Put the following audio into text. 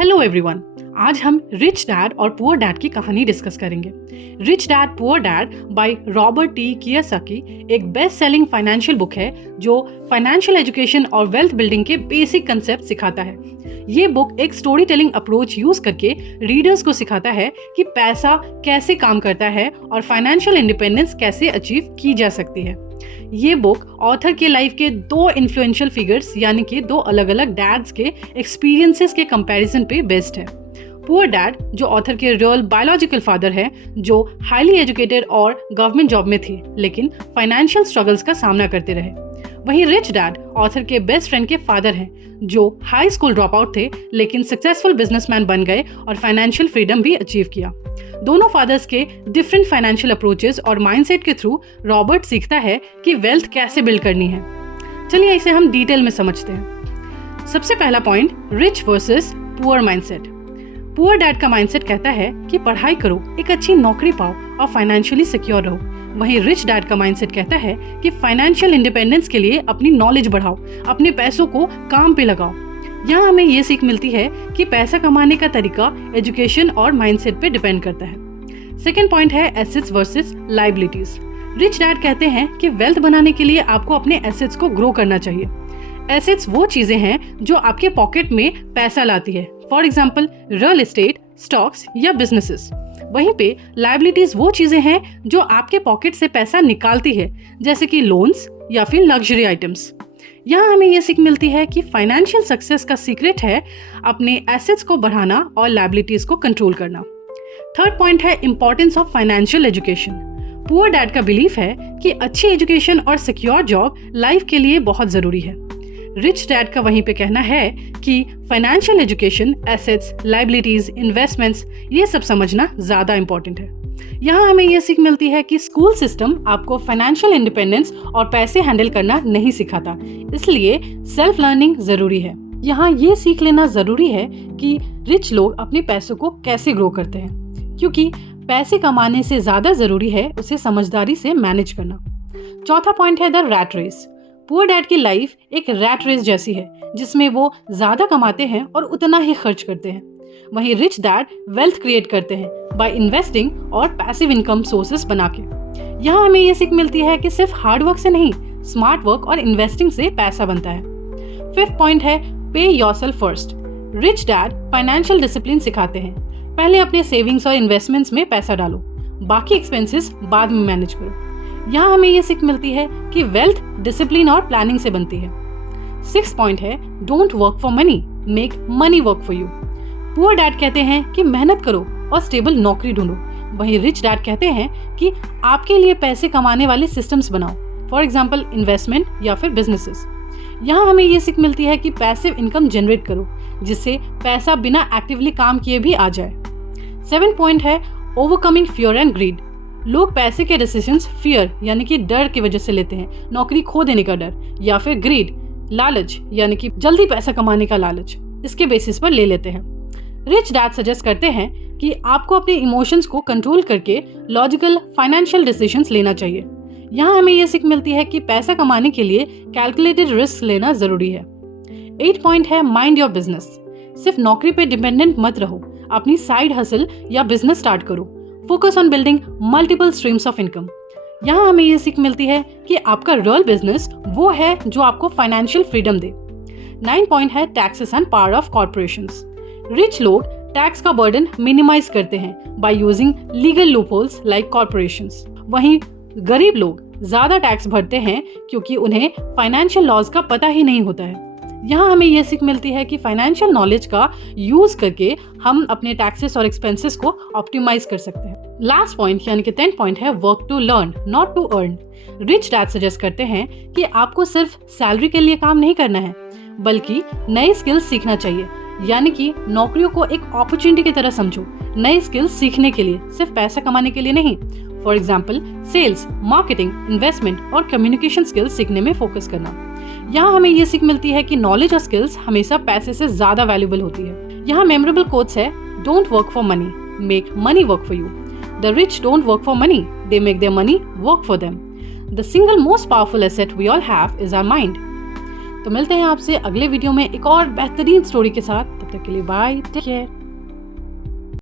Hello everyone, आज हम rich dad और पुअर डैड की कहानी डिस्कस करेंगे। Rich dad poor dad by Robert T Kiyosaki एक बेस्ट सेलिंग फाइनेंशियल बुक है जो फाइनेंशियल एजुकेशन और वेल्थ बिल्डिंग के बेसिक कंसेप्ट सिखाता है। ये बुक एक स्टोरी टेलिंग अप्रोच यूज करके रीडर्स को सिखाता है कि पैसा कैसे काम करता है और फाइनेंशियल इंडिपेंडेंस कैसे अचीव की जा सकती है। ये बुक ऑथर के लाइफ के दो इन्फ्लुएंशियल फिगर्स यानी कि दो अलग अलग डैड्स के एक्सपीरियंसेस के कंपैरिजन पे बेस्ड है। पुअर डैड जो ऑथर के रियल बायोलॉजिकल फादर है, जो हाईली एजुकेटेड और गवर्नमेंट जॉब में थे लेकिन फाइनेंशियल स्ट्रगल्स का सामना करते रहे। वहीं रिच डैड ऑथर के बेस्ट फ्रेंड के फादर हैं, जो हाई स्कूल ड्रॉप आउट थे लेकिन सक्सेसफुल बिजनेसमैन बन गए और फाइनेंशियल फ्रीडम भी अचीव किया। दोनों फादर्स के डिफरेंट फाइनेंशियल अप्रोचेस और माइंडसेट के थ्रू रॉबर्ट सीखता है कि वेल्थ कैसे बिल्ड करनी है। चलिए इसे हम डिटेल में समझते हैं। सबसे पहला point, rich versus poor mindset. Poor dad का माइंडसेट कहता है कि पढ़ाई करो, एक अच्छी नौकरी पाओ और फाइनेंशियली सिक्योर रहो। वहीं रिच डैड का माइंडसेट कहता है कि फाइनेंशियल इंडिपेंडेंस के लिए अपनी नॉलेज बढ़ाओ, अपने पैसों को काम पे लगाओ। यहाँ हमें ये सीख मिलती है कि पैसा कमाने का तरीका एजुकेशन और माइंडसेट पे डिपेंड करता है। सेकेंड पॉइंट है assets versus liabilities. Rich dad कहते हैं कि वेल्थ बनाने के लिए आपको अपने एसेट्स को ग्रो करना चाहिए। एसेट्स वो चीजें हैं जो आपके पॉकेट में पैसा लाती है, for example real estate, stocks या बिजनेसेस। वहीं पे लायबिलिटीज वो चीजें हैं जो आपके पॉकेट से पैसा निकालती है, जैसे कि लोन्स या फिर लग्जरी आइटम्स। यहाँ हमें ये सीख मिलती है कि फाइनेंशियल सक्सेस का सीक्रेट है अपने एसेट्स को बढ़ाना और लायबिलिटीज को कंट्रोल करना। थर्ड पॉइंट है importance of financial education. Poor dad का बिलीफ है कि अच्छी एजुकेशन और सिक्योर जॉब लाइफ के लिए बहुत जरूरी है। रिच डैड का वहीं पे कहना है कि financial education, assets, liabilities, investments ये सब समझना ज्यादा इंपॉर्टेंट है। यहाँ हमें ये सीख मिलती है कि स्कूल सिस्टम आपको फाइनेंशियल इंडिपेंडेंस और पैसे हैंडल करना नहीं सिखाता, इसलिए सेल्फ लर्निंग जरूरी है। यहाँ ये सीख लेना जरूरी है कि रिच लोग अपने पैसों को कैसे ग्रो करते हैं, क्योंकि पैसे कमाने से ज्यादा जरूरी है उसे समझदारी से मैनेज करना। चौथा पॉइंट है the rat race. Poor dad की लाइफ एक रैट रेस जैसी है जिसमें वो ज्यादा कमाते हैं और उतना ही खर्च करते हैं। वहीं रिच डैड वेल्थ क्रिएट करते हैं बाय इन्वेस्टिंग और पैसिव इनकम सोर्सेस बना के। यहाँ हमें ये सीख मिलती है कि सिर्फ हार्ड वर्क से नहीं, स्मार्ट वर्क और इन्वेस्टिंग से पैसा बनता है। फिफ्थ पॉइंट है पे yourself first. Rich dad financial discipline सिखाते हैं। पहले अपने सेविंग्स और इन्वेस्टमेंट्स में पैसा डालो, बाकी एक्सपेंसेस बाद में मैनेज करो। यहाँ हमें ये सीख मिलती है कि वेल्थ डिसिप्लिन और प्लानिंग से बनती है। सिक्स्थ पॉइंट है don't work for money, make money work for you. Poor dad कहते हैं कि मेहनत करो और स्टेबल नौकरी ढूंढो। वहीं रिच डैड कहते हैं कि आपके लिए पैसे कमाने वाले सिस्टम्स बनाओ, फॉर एग्जाम्पल इन्वेस्टमेंट या फिर बिजनेसेस। यहाँ हमें ये सीख मिलती है कि पैसिव इनकम जनरेट करो जिससे पैसा बिना एक्टिवली काम किए भी आ जाए। 7 पॉइंट है ओवरकमिंग फियर एंड ग्रीड। लोग पैसे के डिसीजंस फियर यानी कि डर की वजह से लेते हैं, नौकरी खो देने का डर, या फिर ग्रीड लालच यानी कि जल्दी पैसा कमाने का लालच, इसके बेसिस पर ले लेते हैं। रिच डैड सजेस्ट करते हैं कि आपको अपने इमोशंस को कंट्रोल करके लॉजिकल फाइनेंशियल डिसीजंस लेना चाहिए। यहाँ हमें यह सीख मिलती है कि पैसा कमाने के लिए कैलकुलेटेड रिस्क लेना जरूरी है। 8 पॉइंट है माइंड योर बिजनेस। सिर्फ नौकरी पे डिपेंडेंट मत रहो, अपनी साइड हसल या बिजनेस स्टार्ट करो। Focus on building multiple streams of income. यहाँ हमें ये सीख मिलती है कि आपका रियल बिजनेस वो है जो आपको फाइनेंशियल फ्रीडम दे। 9 पॉइंट है taxes and power of corporations. Rich लोग टैक्स का बर्डन मिनिमाइज करते हैं by using legal loopholes like corporations. वहीं गरीब लोग ज्यादा टैक्स भरते हैं क्योंकि उन्हें फाइनेंशियल लॉज का पता ही नहीं होता है। यहाँ हमें यह सीख मिलती है कि फाइनेंशियल नॉलेज का यूज करके हम अपने टैक्सेस और एक्सपेंसेस को ऑप्टिमाइज कर सकते हैं। लास्ट पॉइंट यानी कि 10 पॉइंट है work to learn not to earn. Rich dad suggest करते हैं कि आपको सिर्फ सैलरी के लिए काम नहीं करना है बल्कि नई स्किल्स सीखना चाहिए, यानी कि नौकरियों को एक अपॉर्चुनिटी की तरह समझो, नई स्किल्स सीखने के लिए, सिर्फ पैसा कमाने के लिए नहीं। For example sales, marketing, investment और कम्युनिकेशन स्किल्स सीखने में फोकस करना। यहाँ हमें ये सीख मिलती है कि नॉलेज और स्किल्स हमेशा पैसे से ज्यादा वैल्यूएबल होती है। यहाँ मेमोरेबल कोट्स है don't work for money, make money work for you. The rich don't work for money, they make their money work for them. The single most powerful asset we all have is our mind. तो मिलते हैं आपसे अगले video में एक और बेहतरीन story के साथ। तक के लिए बाय, टेक केयर।